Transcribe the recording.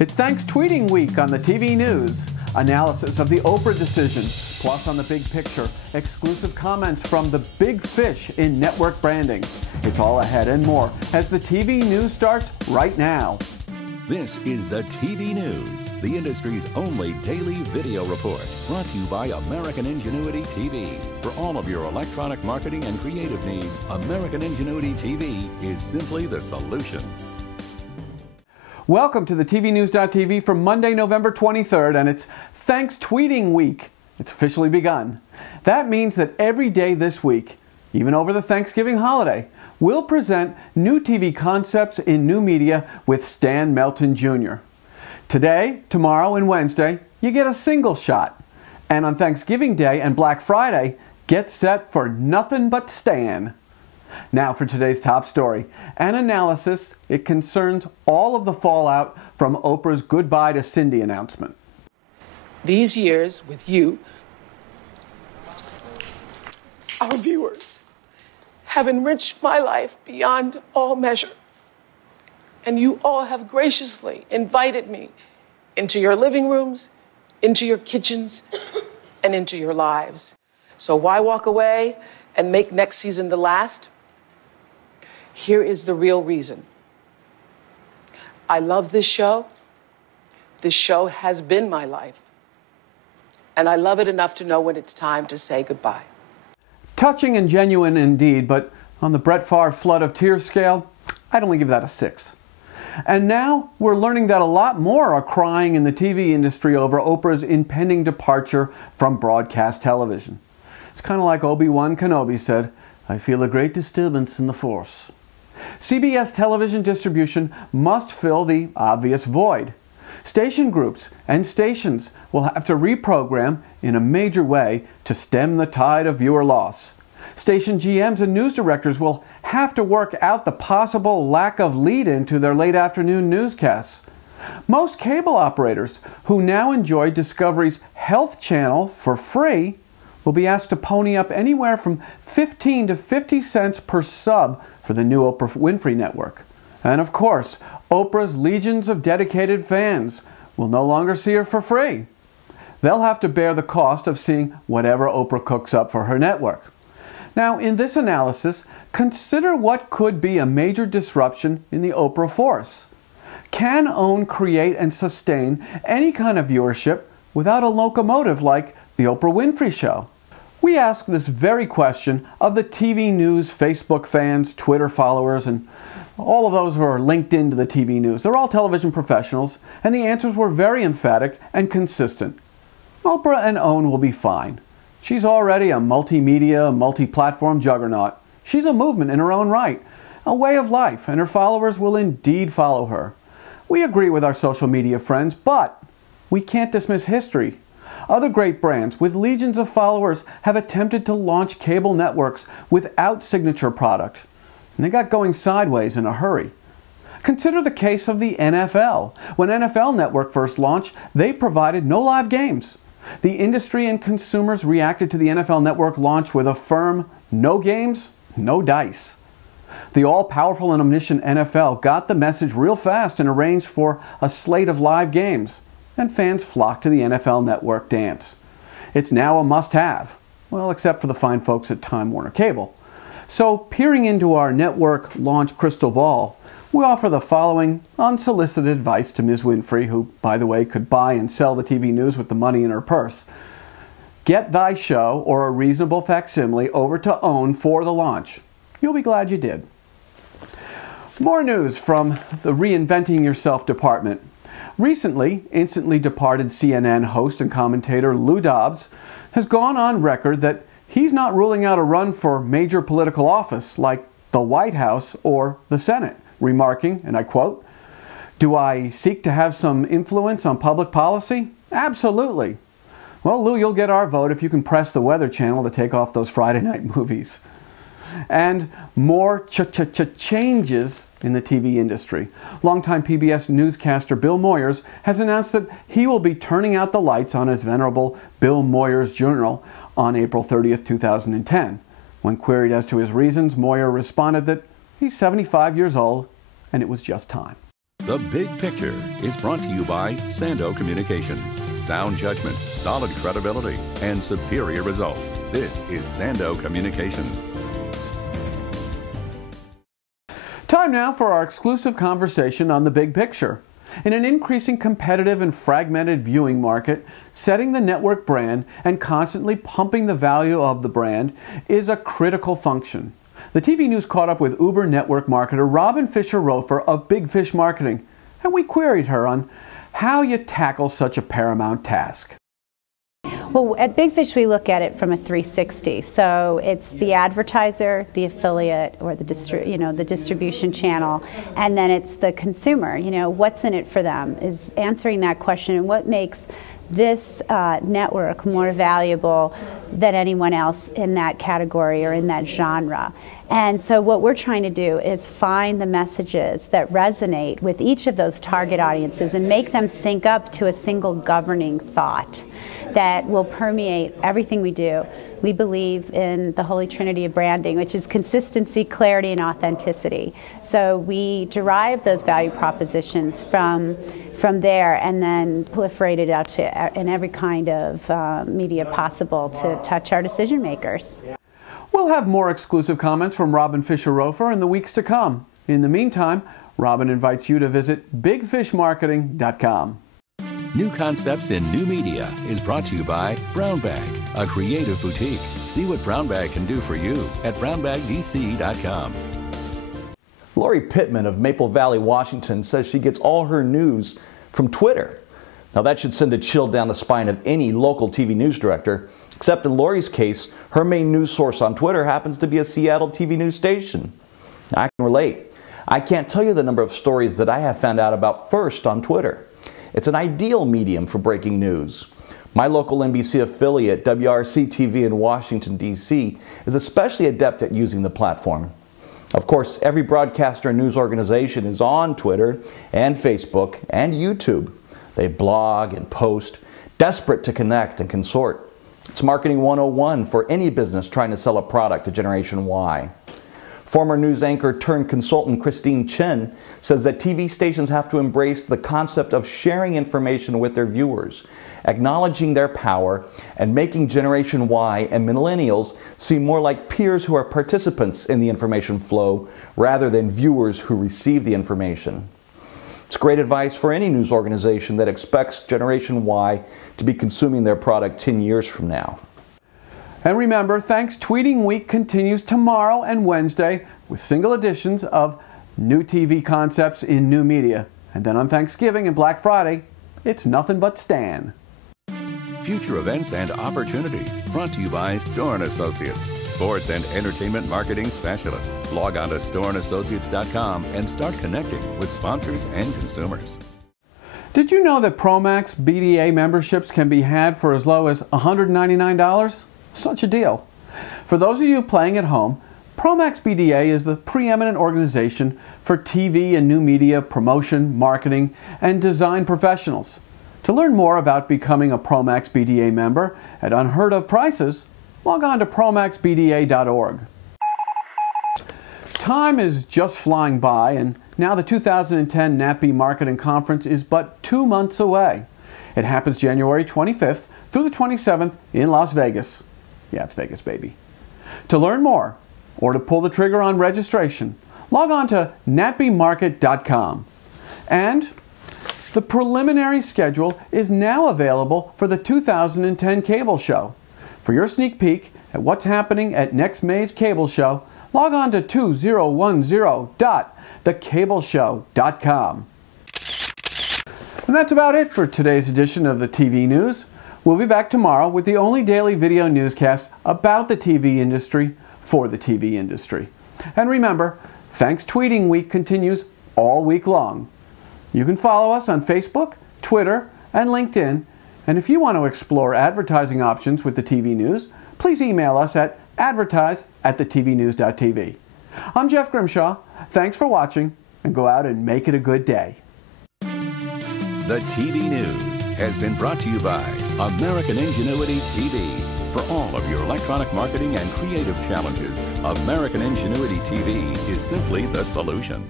It's Thanks Tweeting Week on the TV News. Analysis of the Oprah decision, plus on the big picture, exclusive comments from the big fish in network branding. It's all ahead and more as the TV News starts right now. This is the TV News, the industry's only daily video report, brought to you by American Ingenuity TV. For all of your electronic marketing and creative needs, American Ingenuity TV is simply the solution. Welcome to the TVNews.TV for Monday, November 23rd, and it's Thanks Tweeting Week. It's officially begun. That means that every day this week, even over the Thanksgiving holiday, we'll present new TV concepts in new media with Stan Melton Jr. Today, tomorrow, and Wednesday, you get a single shot. And on Thanksgiving Day and Black Friday, get set for nothing but Stan. Now for today's top story, an analysis. It concerns all of the fallout from Oprah's goodbye to Cindy announcement. These years with you, our viewers, have enriched my life beyond all measure. And you all have graciously invited me into your living rooms, into your kitchens, and into your lives. So why walk away and make next season the last? Here is the real reason. I love this show. This show has been my life. And I love it enough to know when it's time to say goodbye. Touching and genuine indeed, but on the Brett Favre flood of tears scale, I'd only give that a 6. And now we're learning that a lot more are crying in the TV industry over Oprah's impending departure from broadcast television. It's kind of like Obi-Wan Kenobi said, "I feel a great disturbance in the Force." CBS television distribution must fill the obvious void. Station groups and stations will have to reprogram in a major way to stem the tide of viewer loss. Station GMs and news directors will have to work out the possible lack of lead-in to their late afternoon newscasts. Most cable operators who now enjoy Discovery's Health Channel for free will be asked to pony up anywhere from 15 to 50 cents per sub for the new Oprah Winfrey Network. And of course, Oprah's legions of dedicated fans will no longer see her for free. They'll have to bear the cost of seeing whatever Oprah cooks up for her network. Now, in this analysis, consider what could be a major disruption in the Oprah force. Can OWN create and sustain any kind of viewership without a locomotive like the Oprah Winfrey Show? We ask this very question of the TV News Facebook fans, Twitter followers, and all of those who are linked into the TV News. They're all television professionals, and the answers were very emphatic and consistent. Oprah and OWN will be fine. She's already a multimedia, multi-platform juggernaut. She's a movement in her own right, a way of life, and her followers will indeed follow her. We agree with our social media friends, but we can't dismiss history. Other great brands with legions of followers have attempted to launch cable networks without signature product, and they got going sideways in a hurry. Consider the case of the NFL. When NFL Network first launched, they provided no live games. The industry and consumers reacted to the NFL Network launch with a firm, no games, no dice. The all-powerful and omniscient NFL got the message real fast and arranged for a slate of live games, and fans flocked to the NFL Network dance. It's now a must-have, well, except for the fine folks at Time Warner Cable. So, peering into our network launch crystal ball, we offer the following unsolicited advice to Ms. Winfrey, who, by the way, could buy and sell the TV News with the money in her purse. Get thy show or a reasonable facsimile over to OWN for the launch. You'll be glad you did. More news from the Reinventing Yourself department. Recently, instantly departed CNN host and commentator Lou Dobbs has gone on record that he's not ruling out a run for major political office like the White House or the Senate, remarking, and I quote, "Do I seek to have some influence on public policy? Absolutely. Well, Lou, you'll get our vote if you can press the Weather Channel to take off those Friday night movies." And more changes in the TV industry. Longtime PBS newscaster Bill Moyers has announced that he will be turning out the lights on his venerable Bill Moyers Journal on April 30th, 2010. When queried as to his reasons, Moyer responded that he's 75 years old and it was just time. The Big Picture is brought to you by Sando Communications. Sound judgment, solid credibility, and superior results. This is Sando Communications. Time now for our exclusive conversation on The Big Picture. In an increasing competitive and fragmented viewing market, setting the network brand and constantly pumping the value of the brand is a critical function. The TV News caught up with Uber network marketer Robin Fisher-Rofer of Big Fish Marketing, and we queried her on how you tackle such a paramount task. Well, at Big Fish, we look at it from a 360. So it's the advertiser, the affiliate, or the distribution channel, and then it's the consumer. What's in it for them is answering that question, and what makes this network more valuable than anyone else in that category or in that genre. And so what we're trying to do is find the messages that resonate with each of those target audiences and make them sync up to a single governing thought that will permeate everything we do. We believe in the holy trinity of branding, which is consistency, clarity, and authenticity. So we derive those value propositions from there and then proliferate it out to in every kind of media possible to touch our decision makers. We'll have more exclusive comments from Robin Fisher-Rofer in the weeks to come. In the meantime, Robin invites you to visit bigfishmarketing.com. New Concepts in New Media is brought to you by Brown Bag, a creative boutique. See what Brown Bag can do for you at brownbagdc.com. Lori Pittman of Maple Valley, Washington says she gets all her news from Twitter. Now that should send a chill down the spine of any local TV news director, except in Lori's case, her main news source on Twitter happens to be a Seattle TV news station. I can relate. I can't tell you the number of stories that I have found out about first on Twitter. It's an ideal medium for breaking news. My local NBC affiliate, WRC-TV in Washington, D.C., is especially adept at using the platform. Of course, every broadcaster and news organization is on Twitter and Facebook and YouTube. They blog and post, desperate to connect and consort. It's Marketing 101 for any business trying to sell a product to Generation Y. Former news anchor turned consultant Christine Chen says that TV stations have to embrace the concept of sharing information with their viewers, acknowledging their power, and making Generation Y and millennials seem more like peers who are participants in the information flow rather than viewers who receive the information. It's great advice for any news organization that expects Generation Y to be consuming their product 10 years from now. And remember, Thanks Tweeting Week continues tomorrow and Wednesday with single editions of New TV Concepts in New Media. And then on Thanksgiving and Black Friday, it's nothing but Stan. Future events and opportunities brought to you by Storr & Associates, sports and entertainment marketing specialists. Log on to storrandassociates.com and start connecting with sponsors and consumers. Did you know that Promax BDA memberships can be had for as low as $199? Such a deal. For those of you playing at home, Promax BDA is the preeminent organization for TV and new media promotion, marketing, and design professionals. To learn more about becoming a Promax BDA member at unheard of prices, log on to promaxbda.org. Time is just flying by, and now the 2010 NATPE Marketing Conference is but 2 months away. It happens January 25th through the 27th in Las Vegas. Yeah, it's Vegas, baby. To learn more or to pull the trigger on registration, log on to natpemarket.com. And the preliminary schedule is now available for the 2010 Cable Show. For your sneak peek at what's happening at next May's Cable Show, log on to 2010.thecableshow.com. And that's about it for today's edition of the TV News. We'll be back tomorrow with the only daily video newscast about the TV industry for the TV industry. And remember, Thanks Tweeting Week continues all week long. You can follow us on Facebook, Twitter, and LinkedIn. And if you want to explore advertising options with the TV News, please email us at advertise@thetvnews.tv. I'm Jeff Grimshaw. Thanks for watching, and go out and make it a good day. The TV News has been brought to you by American Ingenuity TV. For all of your electronic marketing and creative challenges, American Ingenuity TV is simply the solution.